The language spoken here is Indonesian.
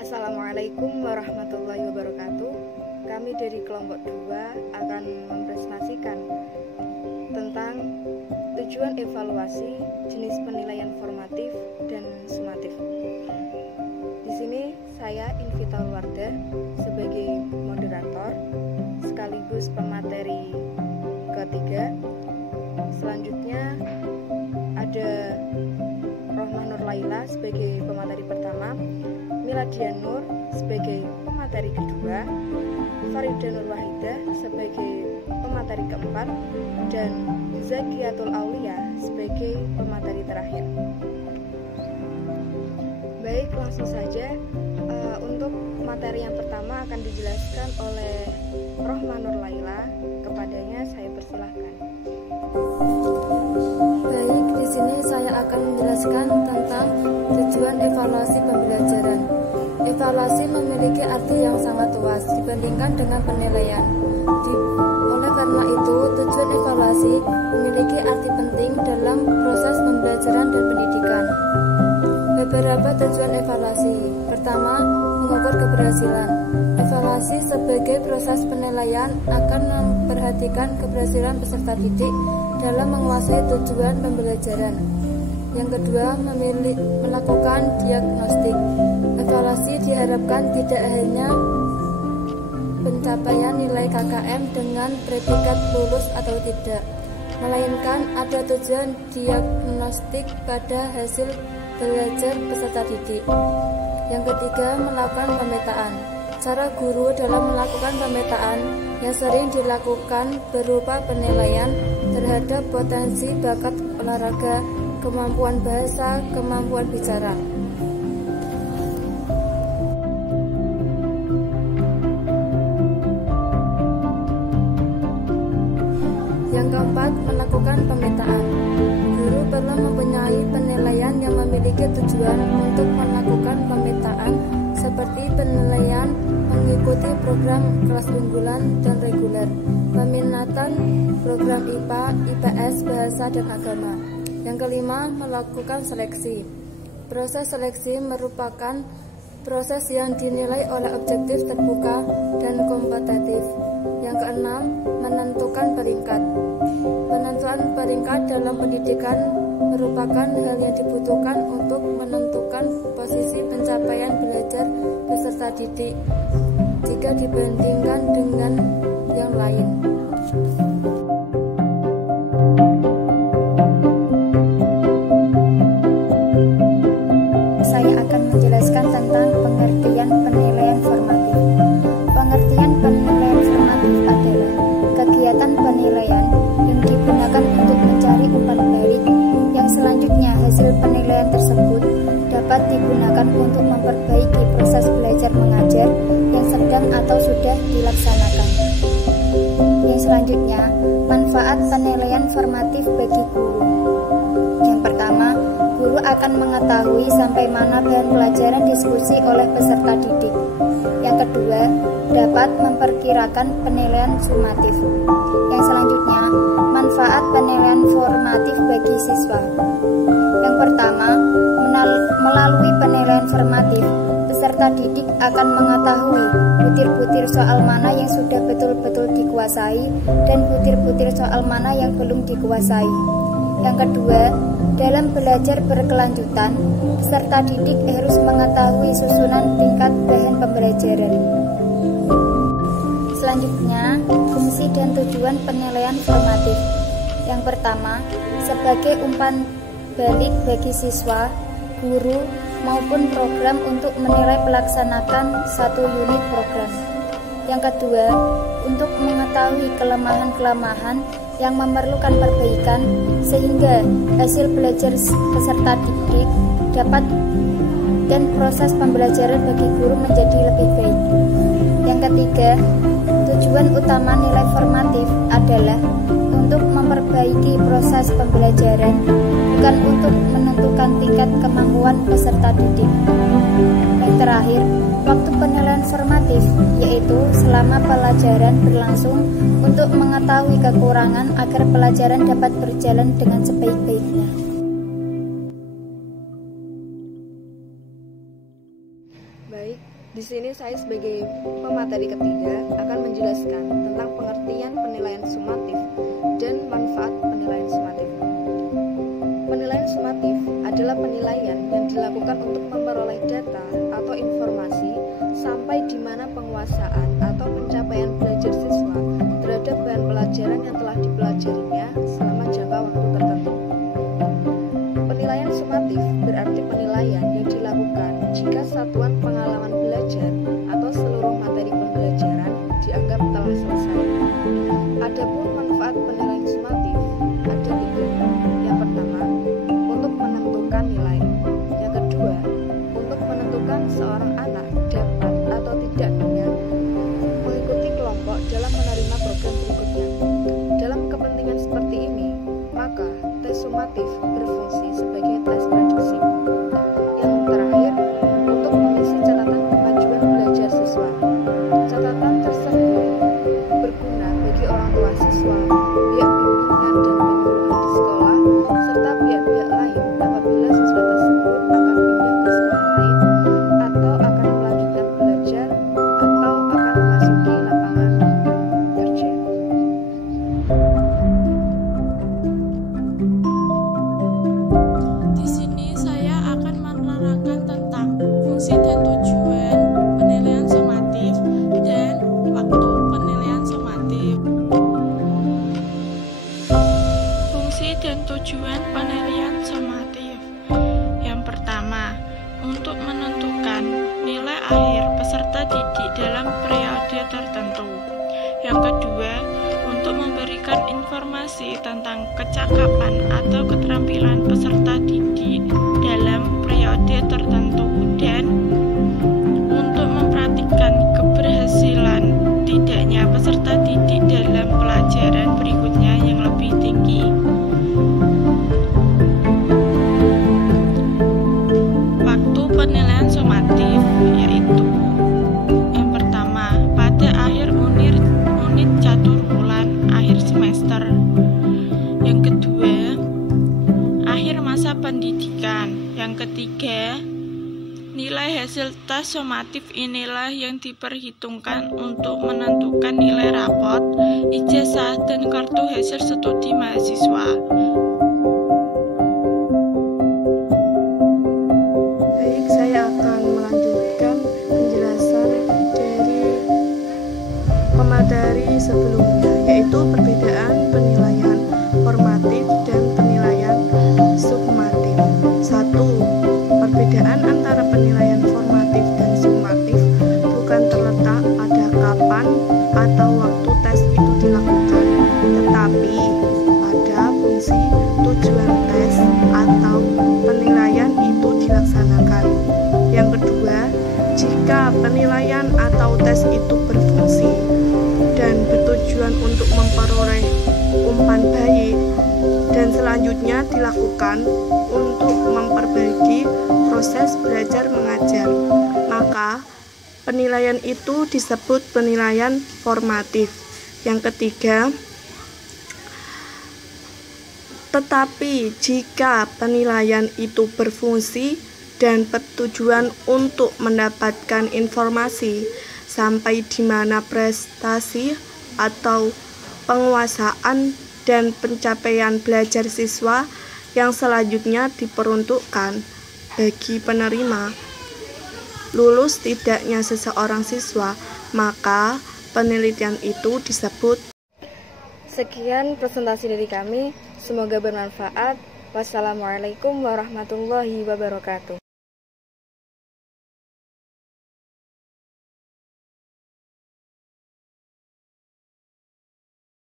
Assalamualaikum warahmatullahi wabarakatuh. Kami dari kelompok 2 akan mempresentasikan tentang tujuan evaluasi, jenis penilaian formatif dan sumatif. Di sini saya Invita Wardah sebagai moderator sekaligus pemateri ketiga. Selanjutnya ada Rohmah Nur Laila sebagai pemateri pertama, Miladian Nur sebagai pemateri kedua, Farida Nur Wahidah sebagai pemateri keempat, dan Zakiatul Aulia sebagai pemateri terakhir. Baik, langsung saja. Untuk materi yang pertama akan dijelaskan oleh Rohmah Nur Laila. Kepadanya saya persilahkan. Baik, di sini saya akan menjelaskan tentang tujuan evaluasi pembelajaran. Evaluasi memiliki arti yang sangat luas dibandingkan dengan penilaian. Oleh karena itu, tujuan evaluasi memiliki arti penting dalam proses pembelajaran dan pendidikan. Beberapa tujuan evaluasi. Pertama, mengukur keberhasilan. Evaluasi sebagai proses penilaian akan memperhatikan keberhasilan peserta didik dalam menguasai tujuan pembelajaran. Yang kedua, melakukan diagnostik. Evaluasi diharapkan tidak hanya pencapaian nilai KKM dengan predikat lulus atau tidak, melainkan ada tujuan diagnostik pada hasil belajar peserta didik. Yang ketiga, melakukan pemetaan. Cara guru dalam melakukan pemetaan yang sering dilakukan berupa penilaian terhadap potensi bakat olahraga, kemampuan bahasa, kemampuan bicara. Yang keempat, melakukan pemetaan. Guru perlu mempunyai penilaian yang memiliki tujuan untuk melakukan pemetaan seperti penilaian mengikuti program kelas unggulan dan reguler, peminatan program IPA, IPS, bahasa, dan agama. Yang kelima, melakukan seleksi. Proses seleksi merupakan proses yang dinilai oleh objektif, terbuka, dan kompetitif. Yang keenam, menentukan peringkat. Penentuan peringkat dalam pendidikan merupakan hal yang dibutuhkan untuk menentukan posisi pencapaian belajar peserta didik jika dibandingkan dengan yang lain. Saya akan menjelaskan tentang pengertian penilaian formatif. Pengertian penilaian formatif adalah kegiatan penilaian yang digunakan untuk mencari umpan balik yang selanjutnya hasil penilaian tersebut dapat digunakan untuk memperbaiki proses belajar mengajar yang sedang atau sudah dilaksanakan. Yang selanjutnya, manfaat penilaian formatif bagi guru. Yang pertama, guru akan mengetahui sampai mana bahan pelajaran diskusi oleh peserta didik. Yang kedua, dapat memperkirakan penilaian sumatif. Yang selanjutnya, manfaat penilaian formatif bagi siswa. Yang pertama, melalui penilaian formatif, peserta didik akan mengetahui butir-butir soal mana yang sudah betul-betul dikuasai dan butir-butir soal mana yang belum dikuasai. Yang kedua, dalam belajar berkelanjutan, peserta didik harus mengetahui susunan tingkat bahan pembelajaran. Selanjutnya, fungsi dan tujuan penilaian formatif. Yang pertama, sebagai umpan balik bagi siswa, guru, maupun program untuk menilai pelaksanakan satu unit program. Yang kedua, untuk mengetahui kelemahan-kelemahan yang memerlukan perbaikan sehingga hasil belajar peserta didik dapat dan proses pembelajaran bagi guru menjadi lebih baik. Yang ketiga, tujuan utama nilai formatif adalah untuk memperbaiki proses pembelajaran, bukan untuk menentukan tingkat kemampuan peserta didik. Yang terakhir, waktu penilaian formatif yaitu selama pelajaran berlangsung untuk mengetahui kekurangan agar pelajaran dapat berjalan dengan sebaik-baiknya. Baik, di sini saya sebagai pemateri ketiga akan menjelaskan tentang pengertian penilaian sumatif dan manfaat penilaian sumatif. Penilaian sumatif adalah penilaian yang dilakukan untuk memperoleh data atau informasi sampai di mana penguasaan atau pencapaian belajar siswa terhadap bahan pelajaran yang telah dipelajarinya selama jangka waktu tertentu. Penilaian sumatif berarti penilaian yang dilakukan jika satuan pengalaman belajar atau seluruh materi pembelajaran dianggap telah selesai. Adapun manfaat penilaian sumatif ada 3. Yang pertama, untuk menentukan nilai. Yang kedua, untuk menentukan seorang anak dapat atau tidaknya mengikuti kelompok dalam menerima program berikutnya. Dalam kepentingan seperti ini, maka tes sumatif berfungsi sebagai tes prediksi. Yang terakhir, untuk mengisi catatan kemajuan belajar siswa. Catatan tersebut berguna bagi orang tua siswa, pihak bimbingan dan penyuluhan di sekolah, serta pihak-pihak lain apabila siswa tersebut akan pindah ke sekolah lain atau akan melanjutkan belajar atau akan memasuki lapangan kerja. Di sini saya akan menerangkan tentang fungsi dan tujuan penilaian sumatif dan waktu penilaian sumatif. Fungsi dan tujuan penilaian sumatif. Yang pertama, untuk menentukan nilai akhir peserta didik dalam periode tertentu. Yang kedua, untuk memberikan informasi tentang kecakapan atau keterampilan peserta didik dalam periode tertentu dan untuk memperhatikan keberhasilan tidaknya peserta didik dalam pelajaran berikutnya yang lebih tinggi. Waktu penilaian sumatif yaitu yang pertama, pada akhir unit catur bulan akhir semester. Yang kedua, akhir masa pendidikan. Yang ketiga, nilai hasil tes sumatif inilah yang diperhitungkan untuk menentukan nilai rapot, ijazah, dan kartu hasil studi mahasiswa. Baik, saya akan melanjutkan penjelasan dari pemateri sebelumnya, yaitu perbedaan penilaian formatif dan penilaian summatif. 1. Perbedaan antara penilaian formatif dan summatif bukan terletak pada kapan atau waktu tes itu dilakukan, tetapi pada fungsi tujuan tes atau penilaian itu dilaksanakan. Yang kedua, jika penilaian atau tes itu berfungsi dan bertujuan untuk memperoleh umpan baik dan selanjutnya dilakukan untuk memperbaiki proses belajar mengajar, maka penilaian itu disebut penilaian formatif. Yang ketiga, tetapi jika penilaian itu berfungsi dan bertujuan untuk mendapatkan informasi sampai di mana prestasi atau penguasaan dan pencapaian belajar siswa yang selanjutnya diperuntukkan bagi penerima lulus tidaknya seseorang siswa, maka penelitian itu disebut. Sekian presentasi dari kami, semoga bermanfaat. Wassalamualaikum warahmatullahi wabarakatuh.